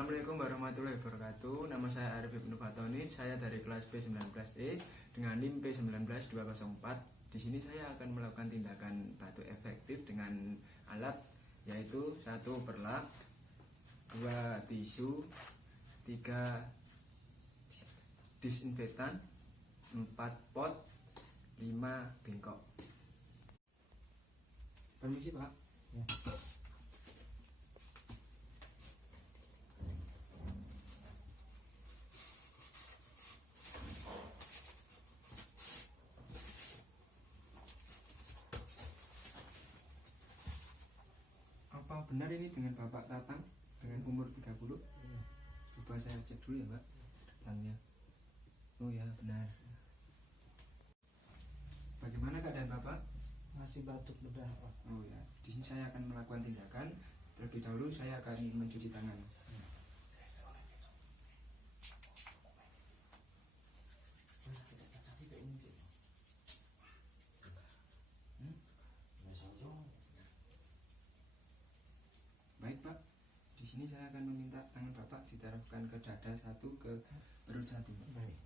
Assalamualaikum warahmatullahi wabarakatuh. Nama saya Arif Ibnu Fatoni. Saya dari kelas B19E dengan NIM P19204. Di sini saya akan melakukan tindakan batuk efektif dengan alat yaitu 1 perlak, 2 tisu, 3 disinfektan, 4 pot, 5 bengkok. Permisi Pak. Ya. Apa benar ini dengan Bapak Tatang dengan umur 30? Coba saya cek dulu ya Pak. Tanya. Oh ya benar. Bagaimana keadaan Bapak? Masih batuk bedah Pak. Oh ya. Di sini saya akan melakukan tindakan. Terlebih dahulu saya akan mencuci tangan. Baik Pak, di sini saya akan meminta tangan Bapak ditaruhkan ke dada 1, ke perut 1. Baik.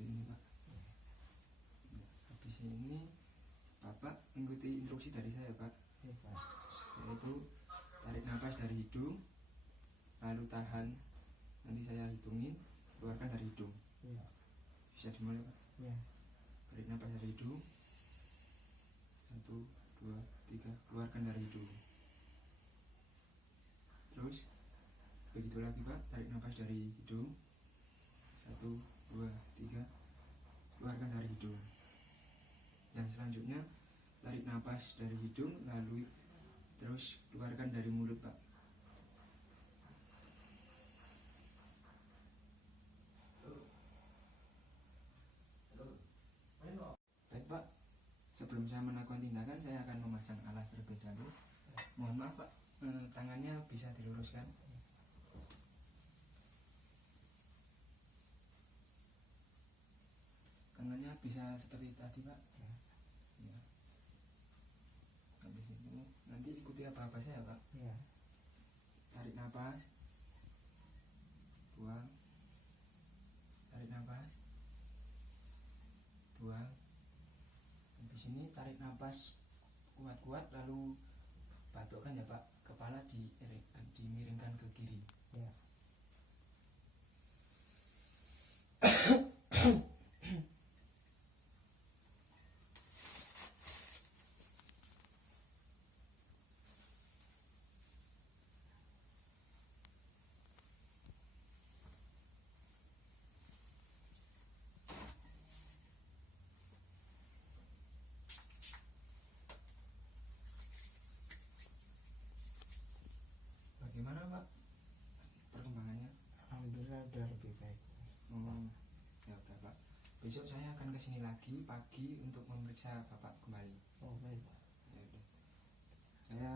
Ini Pak. Habis ini Bapak mengikuti instruksi dari saya Pak. Ya, Pak. Yaitu tarik nafas dari hidung, lalu tahan. Nanti saya hitungin, keluarkan dari hidung. Ya. Bisa dimulai Pak. Ya. Tarik nafas dari hidung, 1, 2, 3, keluarkan dari hidung. Terus begitu lagi Pak, tarik nafas dari hidung, 1, 2, 3, keluarkan dari hidung. Dan selanjutnya tarik nafas dari hidung, lalu terus keluarkan dari mulut Pak. Baik Pak, sebelum saya melakukan tindakan saya akan memasang alas terlebih dahulu. Mohon maaf Pak, tangannya bisa diluruskan. Tangannya bisa seperti tadi Pak. Ya. Habis itu nanti ikuti apa-apa saya Pak. Ya. Tarik nafas, buang, tarik nafas, buang. Habis ini tarik nafas kuat-kuat, lalu batukkan ya Pak, kepala dimiringkan ke kiri. Ya. Bagaimana Pak perkembangannya? Alhamdulillah udah lebih baik. Ya udah Pak. Besok saya akan kesini lagi pagi untuk memeriksa Bapak kembali. Oh baik Pak. Ya udah. Saya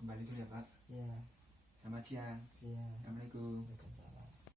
kembali dulu ya Pak. Ya. Selamat siang. Siap. Assalamualaikum.